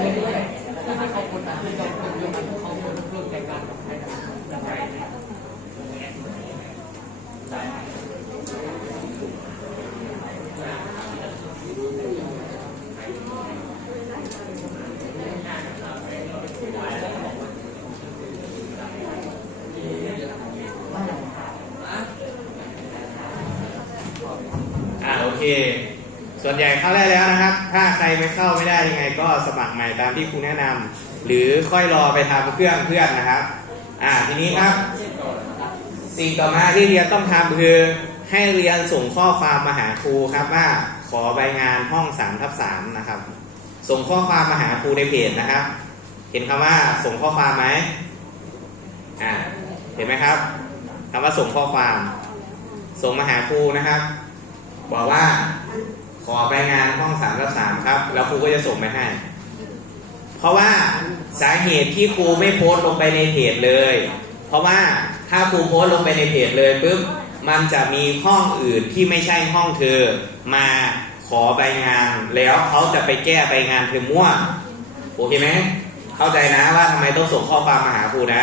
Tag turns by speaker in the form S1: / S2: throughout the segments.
S1: อะไรด้วยถ้าไม่เขาคนต่างที่เราคนเดียวกันเขาคนเรื่อแต่งงานกับใครใคร
S2: อ่าโอเค ส่วนใหญ่เข้าได้แล้วนะครับ ถ้าใครไม่เข้าไม่ได้ยังไง ก็สมัครใหม่ตามที่ครูแนะนำหรือค่อยรอไปทำเครื่องเพื่อนนะครับ อ่าทีนี้ครับ สิ่งต่อมาที่เรียนต้องทำคือให้เรียนส่งข้อความมาหาครูครับว่าขอใบงานห้อง3ทับ3นะครับ ส่งข้อความมาหาครูในเพจนะครับ เห็นคำว่าส่งข้อความไหมอ่าเห็นไหมครับคำว่าส่งข้อความ ส่งมาหาครูนะครับ บอกว่า ขอไปงานห้องสามรับสามครับ แล้วครูก็จะส่งไปให้ เพราะว่าสาเหตุที่ครูไม่โพสต์ลงไปในเพจเลย เพราะว่าถ้าครูโพสต์ลงไปในเพจเลยปุ๊บมันจะมีห้องอื่นที่ไม่ใช่ห้องเธอมาขอใบงาน แล้วเขาจะไปแก้ใบงานเธอมั่วโอเคไหมเข้าใจนะว่าทำไมต้องส่งข้อความมาหาครูนะ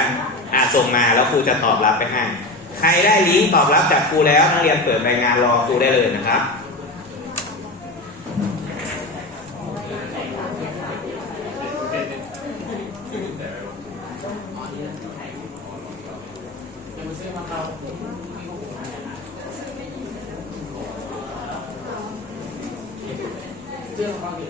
S2: อะส่งมาแล้วครูจะตอบรับไปให้ใครได้ลิงก์ตอบรับจากครูแล้วนักเรียนเปิดใบงานรอครูได้เลยนะครับ
S1: เรื่องความผิด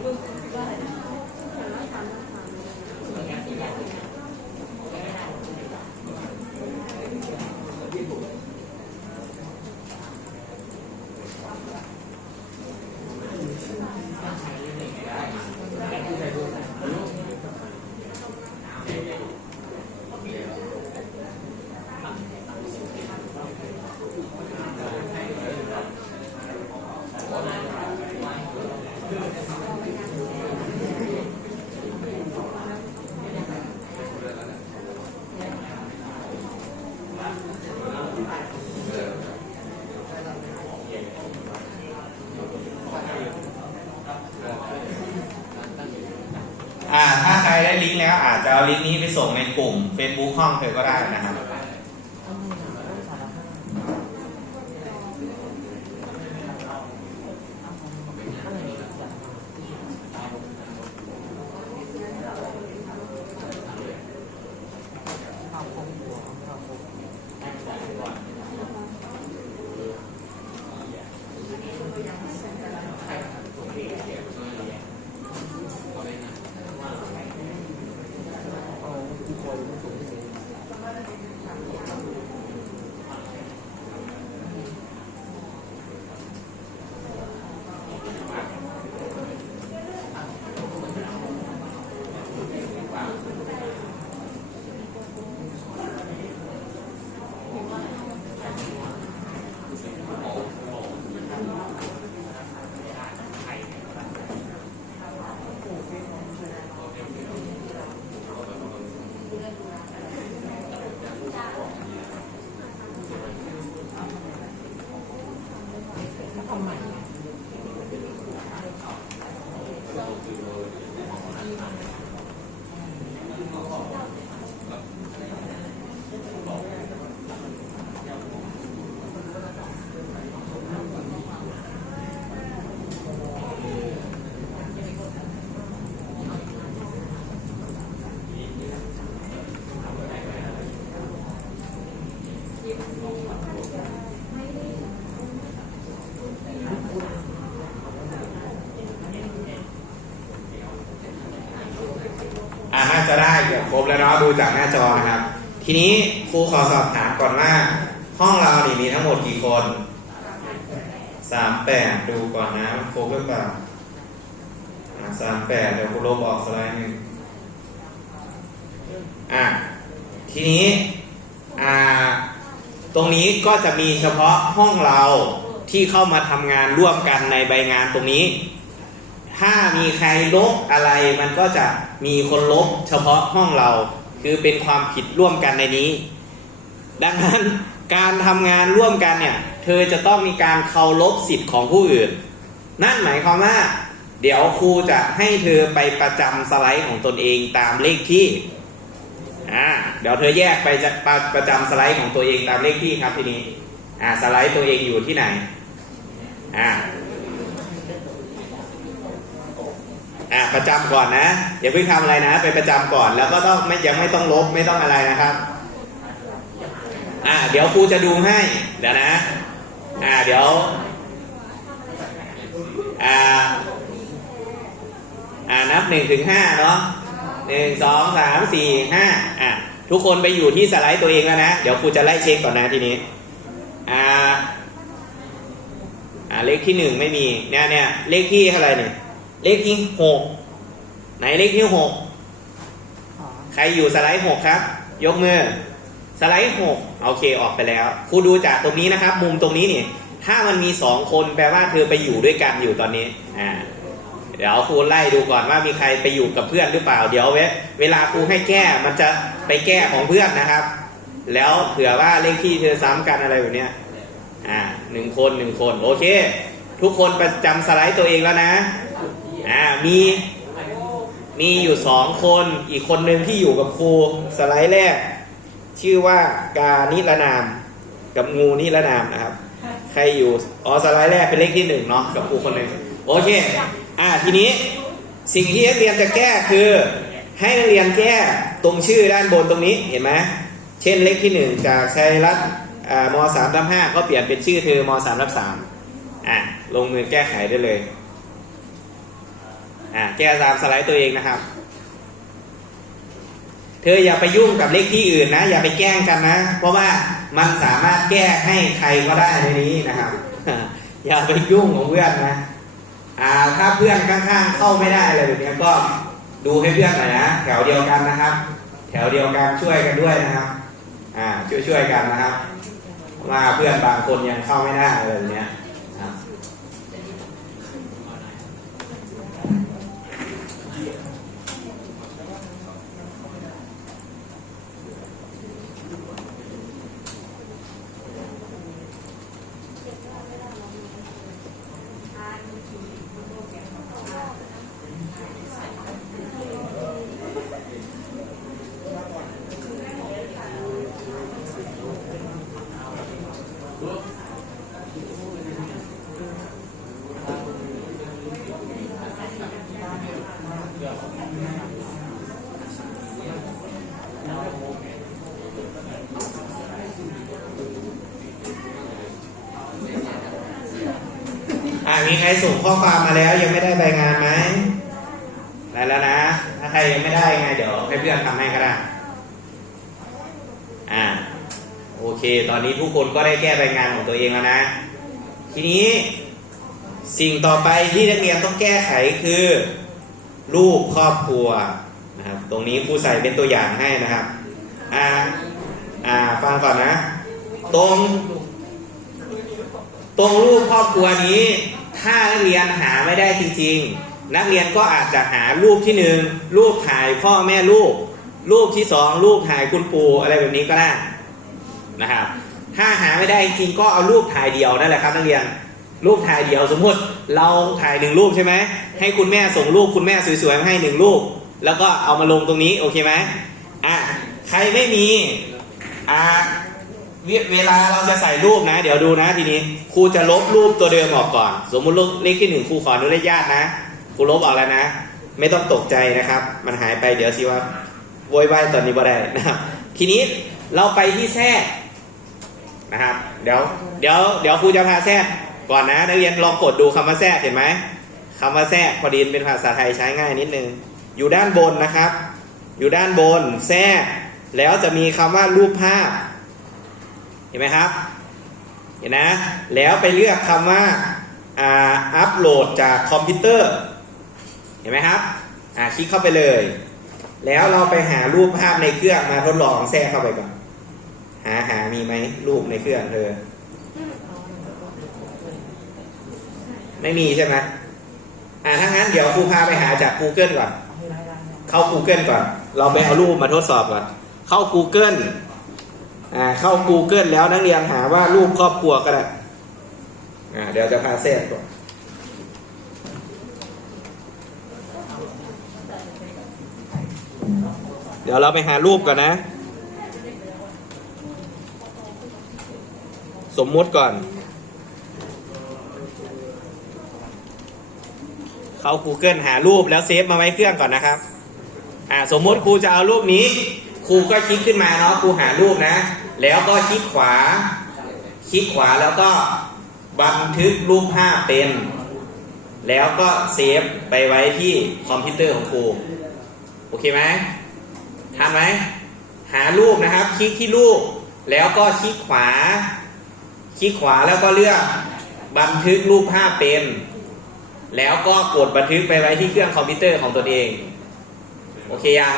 S2: อ่าถ้าใครได้ลิงก์แล้วอา จะเอาลิงก์นี้ไปส่งในกลุ่ม Facebook ห้องเธอก็ได้นะครับ เกือบครบแล้วเนาะดูจากหน้าจอนะครับ ทีนี้ครูขอสอบถามก่อนว่า ห้องเรานี่มีทั้งหมดกี่คนสามแปดดูก่อนนะครบหรือเปล่าสามแปดเดี๋ยวครูลบออกสไลด์หนึ่งอะทีนี้อ่าตรงนี้ก็จะมีเฉพาะห้องเราที่เข้ามาทำงานร่วมกันในใบงานตรงนี้ ถ้ามีใครลบอะไรมันก็จะมีคนลบเฉพาะห้องเรา คือเป็นความผิดร่วมกันในนี้ ดังนั้นการทำงานร่วมกันเนี่ย เธอจะต้องมีการเคารพสิทธิ์ของผู้อื่น นั่นหมายความว่า เดี๋ยวครูจะให้เธอไปประจำสไลด์ของตนเองตามเลขที่อ่าเดี๋ยวเธอแยกไปจะประประจำสไลด์ของตัวเองตามเลขที่ครับทีนี้อ่าสไลด์ตัวเองอยู่ที่ไหนอ่า อ่าประจำก่อนนะ อย่าเพิ่งทำอะไรนะ ไปประจำก่อน แล้วก็ต้องไม่ยังไม่ต้องลบไม่ต้องอะไรนะครับอ่าเดี๋ยวครูจะดูให้เดี๋ยวนะอ่าเดี๋ยวอ่าอ่านับหนึ่งถึงห้าเนาะหนึ่งสองสามสี่ห้าอะทุกคนไปอยู่ที่สไลด์ตัวเองแล้วนะ เดี๋ยวครูจะไล่เช็คก่อนนะทีนี้อ่าอ่าเลขที่หนึ่งไม่มีเนี่ยเนี่ยเลขที่อะไรเนี่ย เลขที่หกไหนเลขที่หกใครอยู่สไลด์หกครับ ยกมือ สไลด์หกโอเคออกไปแล้วครูดูจากตรงนี้นะครับ มุมตรงนี้เนี่ยถ้ามันมีสองคนแปลว่าเธอไปอยู่ด้วยกันอยู่ตอนนี้อ่าเดี๋ยวครูไล่ดูก่อนว่ามีใครไปอยู่กับเพื่อนหรือเปล่า เดี๋ยวเวเวลาครูให้แก้มันจะไปแก้ของเพื่อนนะครับ แล้วเผื่อว่าเลขที่เธอซ้ำกันอะไรแบบเนี้ยอ่าหนึ่งคนหนึ่งคนโอเค ทุกคนประจำสไลด์ตัวเองแล้วนะ อ่ามีมีอยู่สองคนอีกคนหนึ่งที่อยู่กับครูสไลด์แรก ชื่อว่ากานิรนาม กับงูนิรนามนะครับ ใครอยู่อ๋อสไลด์แรกเป็นเลขที่หนึ่งเนาะกับครูคนหนึ่งโอเค อ่าทีนี้สิ่งที่นักเรียนจะแก้คือ ให้นักเรียนแก้ตรงชื่อด้านบนตรงนี้เห็นไหมเช่นเลขที่หนึ่งจากชัยรัตน์อ่ามสามทับห้าก็เปลี่ยนเป็นชื่อเธอมสามทับสามอะลงมือแก้ไขได้เลย อะแก้ตามสไลด์ตัวเองนะครับ เธออย่าไปยุ่งกับเลขที่อื่นนะ อย่าไปแกล้งกันนะ เพราะว่ามันสามารถแก้ให้ใครก็ได้ในนี้นะครับ อย่าไปยุ่งของเพื่อนนะอ่าถ้าเพื่อนข้างๆเข้าไม่ได้อะไรแบบเนี้ยก็ดูให้เพื่อนหน่อยนะแถวเดียวกันนะครับ แถวเดียวกันช่วยกันด้วยนะครับอ่าช่วยๆกันนะครับว่าเพื่อนบางคนยังเข้าไม่ได้อะไรแบบเนี้ มีใครส่งข้อความมาแล้วยังไม่ได้ใบงานไหมได้แล้วนะ ถ้าใครยังไม่ได้ไงเดี๋ยวให้เพื่อนทำให้ก็ได้ อ่า โอเค ตอนนี้ทุกคนก็ได้แก้ใบงานของตัวเองแล้วนะ ทีนี้สิ่งต่อไปที่นักเรียนต้องแก้ไขคือ รูปครอบครัวนะครับ ตรงนี้ครูใส่เป็นตัวอย่างให้นะครับ อ่า อ่า ฟังก่อนนะ ตรง ตรงรูปครอบครัวนี้ ถ้านักเรียนหาไม่ได้จริง ๆ นักเรียนก็อาจจะหารูปที่หนึ่งรูปถ่ายพ่อแม่ลูก รูปที่สองรูปถ่ายคุณปู่อะไรแบบนี้ก็ได้นะครับ ถ้าหาไม่ได้จริงก็เอารูปถ่ายเดียวนั่นแหละครับนักเรียนรูปถ่ายเดียวสมมติเราถ่ายหนึ่งรูปใช่ไหมให้คุณแม่ส่งรูปคุณแม่สวยๆมาให้หนึ่งรูป แล้วก็เอามาลงตรงนี้โอเคไหมอะใครไม่มีอ่า เวเวลาเราจะใส่รูปนะ เดี๋ยวดูนะทีนี้ครูจะลบรูปตัวเดิมออกก่อน สมมุติรูปเลขที่หนึ่งครูขออนุญาตนะครูลบออกแล้วนะ ไม่ต้องตกใจนะครับ มันหายไปเดี๋ยวสิว่าโวยวายตอนนี้บ่ได้นะครับทีนี้เราไปที่แทรกนะครับ เดี๋ยวเดี๋ยวเดี๋ยวครูจะพาแทรกก่อนนะนักเรียนลองกดดูคำว่าแทรกเห็นไหมคำว่าแทรกพอดีเป็นภาษาไทยใช้ง่ายนิดนึงอยู่ด้านบนนะครับ อยู่ด้านบนแทรกแล้วจะมีคำว่ารูปภาพ เห็นไหมครับ เห็นนะ แล้วไปเลือกคำว่าอ่าอัปโหลดจากคอมพิวเตอร์ เห็นไหมครับ อ่าคลิกเข้าไปเลย แล้วเราไปหารูปภาพในเครื่องมาทดลองแทรกเข้าไปก่อน หาหามีไหมรูปในเครื่องเธอ ไม่มีใช่ไหมอ่าถ้างั้นเดี๋ยวครูพาไปหาจาก Google ก่อน เข้า Google ก่อน เราไปเอารูปมาทดสอบก่อน เข้า Google เข้า Google แล้วนักเรียนหาว่ารูปครอบครัวก็ได้เดี๋ยวจะพาเทรกก่อนเดี๋ยวเราไปหารูปก่อนนะ สมมติก่อน เข้า Google หารูปแล้วเซฟมาไว้เครื่องก่อนนะครับ อ่าสมมติครูจะเอารูปนี้ ครูก็คลิกขึ้นมาเนาะครูหารูปนะ แล้วก็คลิกขวา คลิกขวาแล้วก็บันทึกรูปภาพเป็น แล้วก็เซฟไปไว้ที่คอมพิวเตอร์ของครู โอเคไหมทันไหม หารูปนะครับ คลิกที่รูป แล้วก็คลิกขวา คลิกขวาแล้วก็เลือกบันทึกรูปภาพเป็น แล้วก็กดบันทึกไปไว้ที่เครื่องคอมพิวเตอร์ของตนเอง โอเคยัง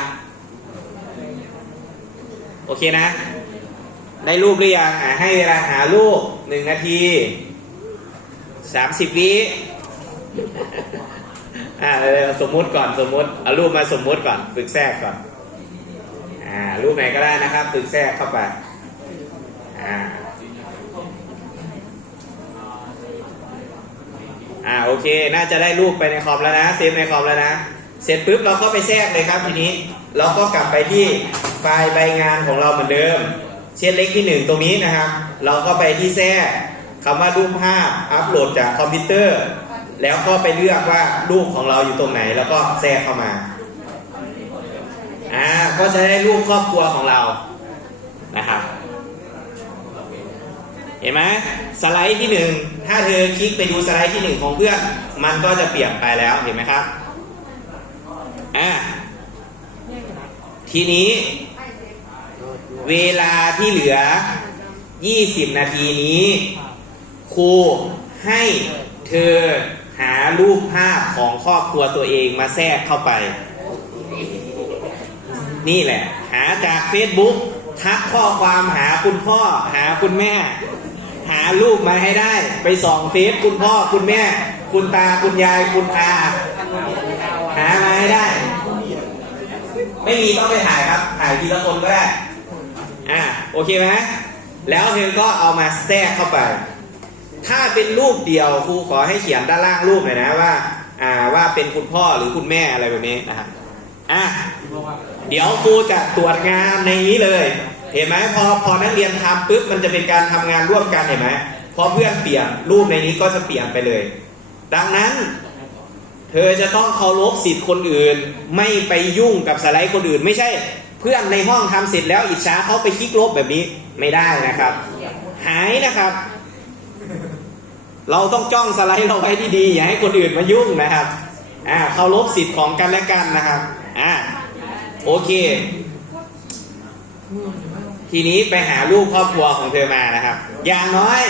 S2: โอเคนะ ได้รูปหรือยังอะให้เวลาหารูปหนึ่งนาทีสามสิบวิอ่าเร็วๆสมมุติก่อนสมมุติเอารูปมาสมมุติก่อนฝึกแทรกก่อนอ่ารูปไหนก็ได้นะครับ ฝึกแทรกเข้าไปอ่าอ่าโอเค น่าจะได้รูปไปในคอมแล้วนะเซฟในคอมแล้วนะ เสร็จปุ๊บเราก็ไปแทรกเลยครับทีนี้ เราก็กลับไปที่ ไฟล์ใบงานของเราเหมือนเดิม เช่นเล็กที่หนึ่งตรงนี้นะครับ เราก็ไปที่แทรกคำว่ารูปภาพอัปโหลดจากคอมพิวเตอร์ แล้วก็ไปเลือกว่ารูปของเราอยู่ตรงไหน แล้วก็แทรกเข้ามาอ่าก็จะได้รูปครอบครัวของเรานะครับเห็นไหมสไลด์ที่หนึ่งถ้าเธอคลิกไปดูสไลด์ที่หนึ่งของเพื่อน มันก็จะเปลี่ยนไปแล้วเห็นไหมครับอ่าทีนี้ เวลาที่เหลือ 20 นาทีนี้ ครูให้เธอหารูปภาพของครอบครัวตัวเองมาแทรกเข้าไป นี่แหละ หาจาก Facebook ทักข้อความหาคุณพ่อ หาคุณแม่ หารูปมาให้ได้ ไปส่องเฟซคุณพ่อคุณแม่ คุณตาคุณยายคุณอาหามาให้ได้ ไม่มีต้องไปถ่ายครับ ถ่ายทีละคนก็ได้ อ่าโอเคไหมแล้วเธอก็เอามาแทรกเข้าไป ถ้าเป็นรูปเดียวครูขอให้เขียนด้านล่างรูปหน่อยนะว่าอ่าว่าเป็นคุณพ่อหรือคุณแม่อะไรแบบนี้นะครับอะเดี๋ยวครูจะตรวจงานในนี้เลย เห็นไหมพอพอนักเรียนทำปุ๊บมันจะเป็นการทำงานร่วมกันเห็นไหมพอเพื่อนเปลี่ยนรูปในนี้ก็จะเปลี่ยนไปเลย ดังนั้น เธอจะต้องเคารพสิทธิ์คนอื่น ไม่ไปยุ่งกับสไลด์คนอื่น ไม่ใช่ เพื่อนในห้องทำเสร็จแล้วอิจฉาเขาไปคลิกลบแบบนี้ไม่ได้นะครับ หายนะครับ เราต้องจ้องสไลด์เราไว้ดีๆอย่าให้คนอื่นมายุ่งนะครับอ่าเคารพสิทธิ์ของกันและกันนะครับอ่าโอเค ทีนี้ไปหารูปครอบครัวของเธอมานะครับ อย่างน้อย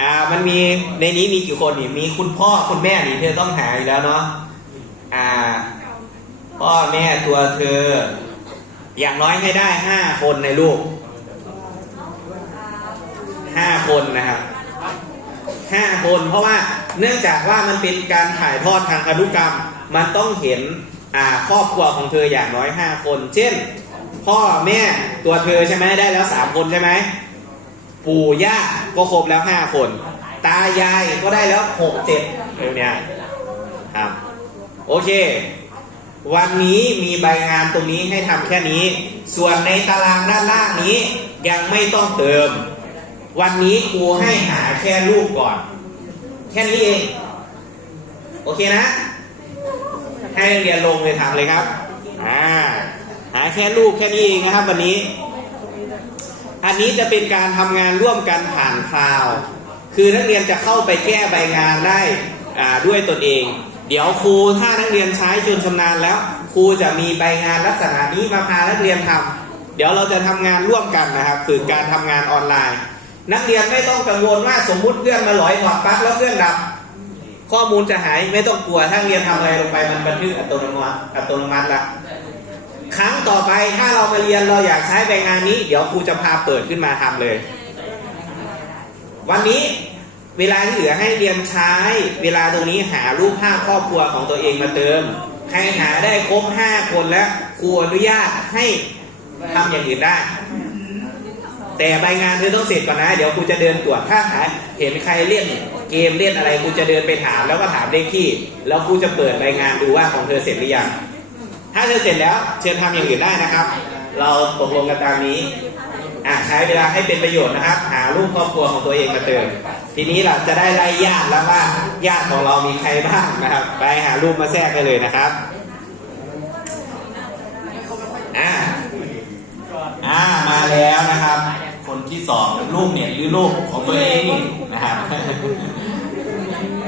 S2: อ่ามันมีในนี้มีกี่คนนี่มีคุณพ่อคุณแม่นี่เธอต้องหาอยู่แล้วเนาะอ่า พ่อแม่ตัวเธอ อย่างน้อยให้ได้ห้าคนในรูปห้าคนนะครับห้าคนเพราะว่าเนื่องจากว่ามันเป็นการถ่ายทอดทางพันธุกรรม มันต้องเห็นครอบครัวของเธออย่างน้อยห้าคน เช่น พ่อแม่ตัวเธอใช่ไหมได้แล้วสามคนใช่ไหมปู่ย่าก็ครบแล้วห้าคน ตายายก็ได้แล้วหกเจ็ดเนี้ยครับโอเค วันนี้มีใบงานตรงนี้ให้ทำแค่นี้ ส่วนในตารางด้านล่างนี้ยังไม่ต้องเติม วันนี้ครูให้หาแค่รูปก่อน แค่นี้เอง โอเคนะ ให้นักเรียนลงเลยทำเลยครับอ่าหาแค่รูปแค่นี้เองนะครับวันนี้ อันนี้จะเป็นการทำงานร่วมกันผ่านคลาว คือนักเรียนจะเข้าไปแก้ใบงานได้อ่าด้วยตนเอง เดี๋ยวครูถ้านักเรียนใช้จนชำนาญแล้ว ครูจะมีใบงานลักษณะนี้มาพานักเรียนทำเดี๋ยวเราจะทำงานร่วมกันนะครับฝึกการทำงานออนไลน์ นักเรียนไม่ต้องกังวลว่าสมมุติเพื่อนมาหลอยถอดปลั๊กแล้วเพื่อนดับ ข้อมูลจะหายไม่ต้องกลัวถ้าเรียนทำอะไรลงไปมันบันทึกอัตโนมัติอัตโนมัติละครั้งต่อไปถ้าเรามาเรียนเราอยากใช้ใบงานนี้ เดี๋ยวครูจะพาเปิดขึ้นมาทำเลย วันนี้ เวลาที่เหลือให้เรียนใช้ เวลาตรงนี้หารูปภาพครอบครัวของตัวเองมาเติม ใครหาได้ครบ5คนแล้วครูอนุญาตให้ทำอย่างอื่นได้ แต่ใบงานเธอต้องเสร็จก่อนนะ เดี๋ยวครูจะเดินตรวจถ้าหาเห็นใครเล่นเกมเล่นอะไรครูจะเดินไปถามแล้วก็ถามเลขที่ แล้วครูจะเปิดใบงานดูว่าของเธอเสร็จหรือยังถ้าเธอเสร็จแล้วเชิญทำอย่างอื่นได้นะครับ เราตกลงกันตามนี้ อะใช้เวลาให้เป็นประโยชน์นะครับ หารูปครอบครัวของตัวเองมาเติม ทีนี้เราจะได้ไล่ญาติแล้วว่าญาติของเรามีใครบ้างนะครับ ไปหารูปมาแทรกได้เลยนะครับอ่าอ่ามาแล้วนะครับ คนที่สองรูปเนี่ยหรือรูปของตัวเองนะครับ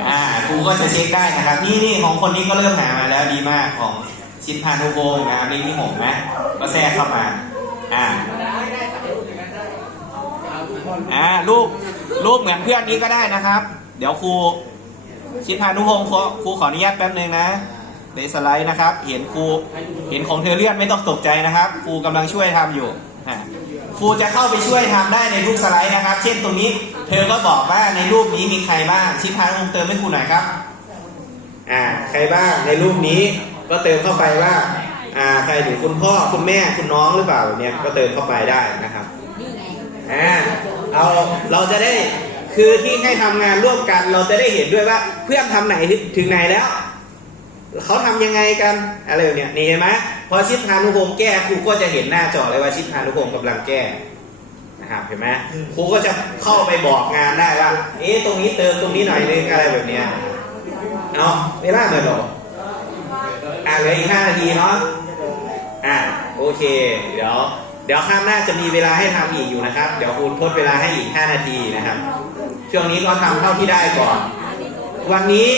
S2: อ่าครูก็จะเช็คได้นะครับ นี่นี่ของคนนี้ก็เริ่มหามาแล้วดีมากของชิดพานุวงนะครับนี่ที่หกนะก็แทรกเข้ามา อ่า อ่ารูปรูปเหมือนเพื่อนนี้ก็ได้นะครับ เดี๋ยวครูชิดพานุพงศ์ครูครูขออนุญาตแป๊บนึงนะเดสไลด์นะครับ เห็นครูเห็นของเธอเลื่อนไม่ต้องตกใจนะครับ ครูกำลังช่วยทำอยู่ครูจะเข้าไปช่วยทำได้ในทุกสไลด์นะครับ เช่นตรงนี้ เธอก็บอกว่าในรูปนี้มีใครบ้างชิดพานุพงศ์เติมให้ครูหน่อยครับอ่าใครบ้างในรูปนี้ก็เติมเข้าไปว่าอ่าใครถึงคุณพ่อคุณแม่คุณน้องหรือเปล่าเนี่ยก็เติมเข้าไปได้นะครับอ่า เอาเราจะได้คือที่ให้ทำงานร่วมกัน เราจะได้เห็นด้วยว่าเพื่อนทำไหนถึงไหนแล้วเขาทำยังไงกันอะไรแบบเนี่ยนี่เห็นไหมพอชิดพานุพงศ์แก้ครูก็จะเห็นหน้าจอเลยว่าชิดพานุพงศ์กำลังแก้นะครับเห็นไหมครูก็จะเข้าไปบอกงานได้ว่าเอ๊ะตรงนี้เติมตรงนี้หน่อยนึงอะไรแบบเนี้ยเอาเวลาเหมือนหรออ่าเหลืออีกห้านาทีเนาะอ่าโอเค เดี๋ยว เดี๋ยวข้ามหน้าจะมีเวลาให้ทำอีกอยู่นะครับ เดี๋ยวคุณทดเวลาให้อีก 5 นาทีนะครับ ช่วงนี้ก็ทำเท่าที่ได้ก่อน วันนี้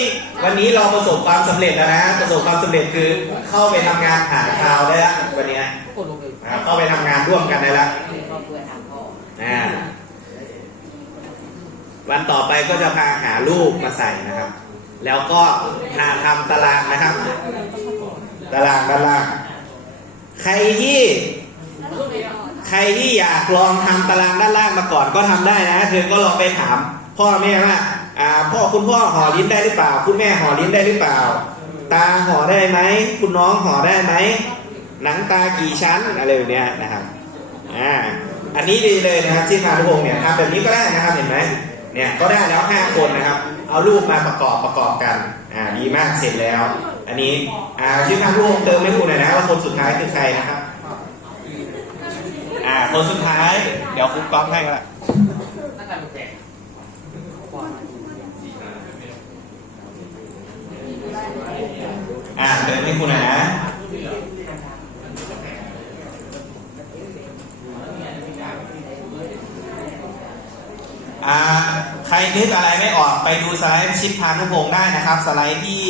S2: วันนี้เราประสบความสำเร็จแล้วนะ ประสบความสำเร็จคือเข้าไปทำงานผ่านคลาวได้แล้ววันนี้เข้าไปทำงานร่วมกันได้แล้วอวันต่อไปก็จะพาหารูปมาใส่นะครับ แล้วก็พาทำตารางนะครับ ตารางตารางใครที่ ใครที่อยากลองทำตารางด้านล่างมาก่อนก็ทำได้นะ เธอก็ลองไปถาม พ่อแม่ว่าอ่าพ่อคุณพ่อห่อลิ้นได้หรือเปล่า คุณแม่ห่อลิ้นได้หรือเปล่า ตาห่อได้ไหมคุณน้องห่อได้ไหมหนังตากี่ชั้นอะไรแบบเนี้ยนะครับอ่าอันนี้ดีเลยนะครับที่มาทุกงเนี่ยทำแบบนี้ก็ได้นะครับเห็นไหมเนี่ยก็ได้แล้วห้าคนนะครับ เอารูปมาประกอบประกอบกันอ่าดีมากเสร็จแล้ว อันนี้อ่าชื่อพาทุกงเติมให้คุณหน่อยนะว่าคนสุดท้ายคือใครนะครับ คนสุดท้าย เดี๋ยวคุณก๊อฟให้ก็ได้อ่าเดินให้คุณน่อยนะอ่าใครนึกอะไรไม่ออกไปดูสไลด์ชิปพานุพงศ์ได้นะครับ สไลด์ที่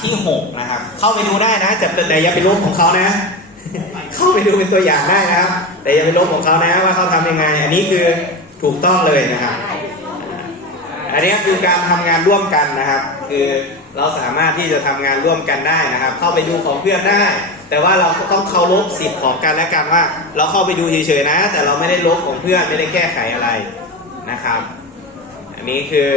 S2: ที่หกนะครับ เข้าไปดูได้นะแต่แต่อย่าไปลบของเขานะ เข้าไปดูเป็นตัวอย่างได้นะครับ แต่อย่าไปลบของเขานะว่าเขาทำยังไง อันนี้คือถูกต้องเลยนะครับ อันนี้คือการทำงานร่วมกันนะครับ คือเราสามารถที่จะทำงานร่วมกันได้นะครับ เข้าไปดูของเพื่อนได้ แต่ว่าเราต้องเคารพสิทธิ์ของกันและกันว่า เราเข้าไปดูเฉยๆนะ แต่เราไม่ได้ลบของเพื่อนไม่ได้แก้ไขอะไรนะครับ อันนี้คือ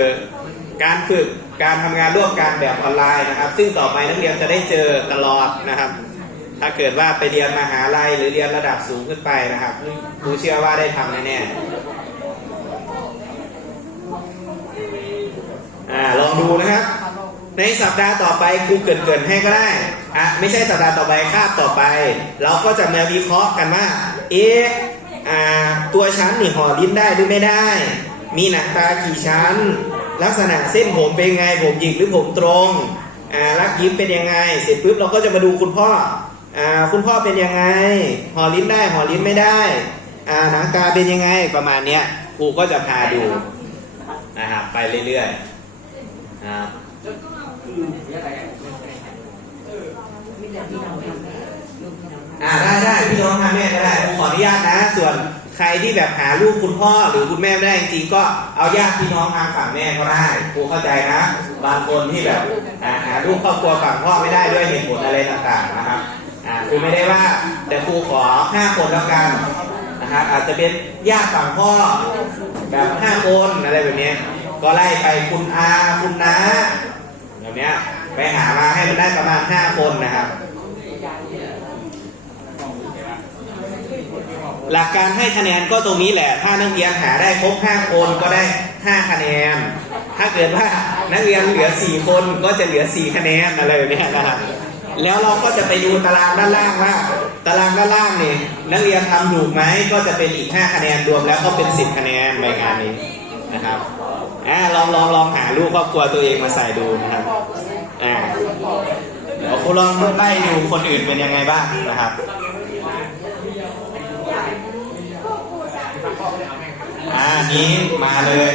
S2: การฝึกการทำงานร่วมกันแบบออนไลน์นะครับ ซึ่งต่อไปนักเรียนจะได้เจอตลอดนะครับ ถ้าเกิดว่าไปเรียนมหาลัยหรือเรียนระดับสูงขึ้นไปนะครับครูเชื่อว่าได้ทำแน่ๆอ่าลองดูนะครับ ในสัปดาห์ต่อไปครูเกรินให้ก็ได้อะไม่ใช่สัปดาห์ต่อไปคาบต่อไป เราก็จะมาวิเคราะห์กันว่า เอ๊ะอ่าตัวชั้นนี่ห่อลิ้นได้หรือไม่ได้ มีหนังตากี่ชั้น ลักษณะเส้นผมเป็นไงผมหยิกหรือผมตรงอ่ารักยิ้มเป็นยังไง เสร็จปุ๊บเราก็จะมาดูคุณพ่อ อ่าคุณพ่อเป็นยังไงห่อลิ้นได้ห่อลิ้นไม่ได้อ่าหนังตาเป็นยังไงประมาณเนี้ยครูก็จะพาดูนะครับไปเรื่อยๆนะครับอ่าได้ได้พี่น้องพาแม่ก็ได้ขออนุญาตนะ ส่วนใครที่แบบหาลูกคุณพ่อหรือคุณแม่ไม่ได้จริงก็เอาญาติพี่น้องทางฝั่งแม่ก็ได้ครูเข้าใจนะ บางคนที่แบบหาลูกครอบครัวฝั่งพ่อไม่ได้ด้วยเหตุผลอะไรต่างๆนะครับ อ่าครูไม่ได้ว่า แต่ครูขอห้าคนแล้วกันนะครับอาจจะเป็นญาติฝั่งพ่อแบบห้าคนอะไรแบบนี้ก็ไล่ไปคุณอาคุณน้าแบบนี้ไปหามาให้มันได้ประมาณห้าคนนะครับ หลักการให้คะแนนก็ตรงนี้แหละ ถ้านักเรียนหาได้ครบ5คนก็ได้5คะแนน ถ้าเกิดว่านักเรียนเหลือ4คนก็จะเหลือ4คะแนนอะไรแบบนี้นะครับ แล้วเราก็จะไปดูตารางด้านล่างว่า ตารางด้านล่างเนี่ยนักเรียนทำถูกไหมก็จะเป็นอีก 5 คะแนนรวมแล้วก็เป็น 10 คะแนนในงานนี้นะครับอ่าลองลองลองหารูปครอบครัวตัวเองมาใส่ดูนะครับอ่าเดี๋ยวครูลองไล่ดูคนอื่นเป็นยังไงบ้างนะครับอ่านี้มาเลย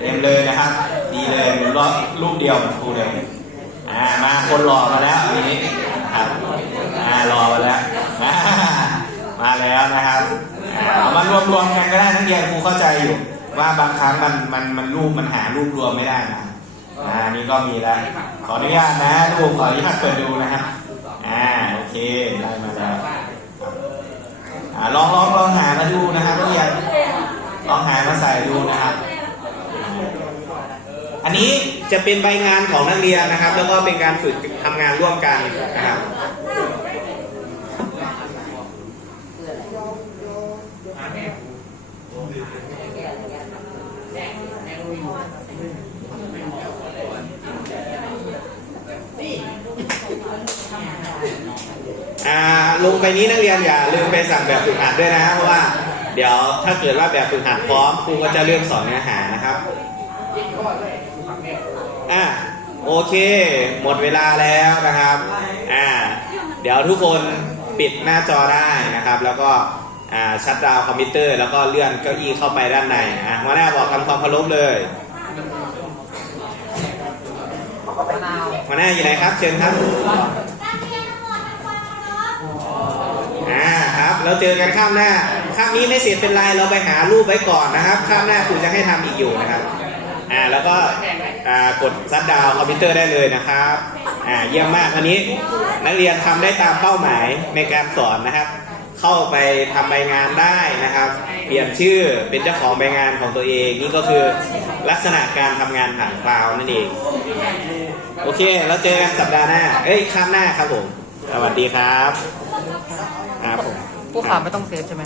S2: เต็มเลยนะครับ ดีเลยรอบรูปเดียวเหมือนครูเลย อ่ามาคนรอมาแล้วอันนี้นะครับอ่ารอมาแล้วอ่ามาแล้วนะครับอ่าเอามารวมรวมๆกันก็ได้นักเรียนครูเข้าใจอยู่ ว่าบางครั้งมันมันมันรูปมันหารูปรวมไม่ได้นะอ่านี่ก็มีแล้วขออนุญาตนะรูปขออนุญาตเปิดดูนะครับอ่าโอเคได้มาแล้วอ่าลองลองลองหามาดูนะครับนักเรียนลองหามาใส่ดูนะครับ อันนี้จะเป็นใบงานของนักเรียนนะครับ แล้วก็เป็นการฝึกทำงานร่วมกันนะครับอาลงไปนี้นักเรียนอย่าลืมไปสั่งแบบฝึกหัดด้วยนะเพราะว่าเดี๋ยวถ้าเกิดว่าแบบฝึกหัดพร้อมครูก็จะเริ่มสอนเนื้อหานะครับ อ่าโอเค หมดเวลาแล้วนะครับอ่าเดี๋ยวทุกคนปิดหน้าจอได้นะครับ แล้วก็อ่าชัดดาวคอมพิวเตอร์ แล้วก็เลื่อนเก้าอี้เข้าไปด้านในอะหัวหน้าบอกทำความเคารพเลย
S1: มา
S2: หน้าอยู่ไหนครับ เชิญครับอ่าครับเราเจอกันข้ามหน้าข้ามนี้ไม่เสร็จเป็นไรเราไปหารูปไว้ก่อนนะครับ ข้ามหน้าครูจะให้ทำอีกอยู่นะครับ อ่าแล้วก็อ่ากดซัดดาวคอมพิวเตอร์ได้เลยนะครับอ่าเยี่ยมมากอันนี้นักเรียนทำได้ตามเป้าหมายในการสอนนะครับ เข้าไปทำใบงานได้นะครับ เปลี่ยนชื่อเป็นเจ้าของใบงานของตัวเอง นี่ก็คือลักษณะการทำงานผ่านคลาวนั่นเองโอเคแล้วเจอกันสัปดาห์หน้าเอ้ยข้ามหน้าครับผมสวัสดีครับครับผม
S1: ผู้ขาไม่ต้องเซฟใช่ไหม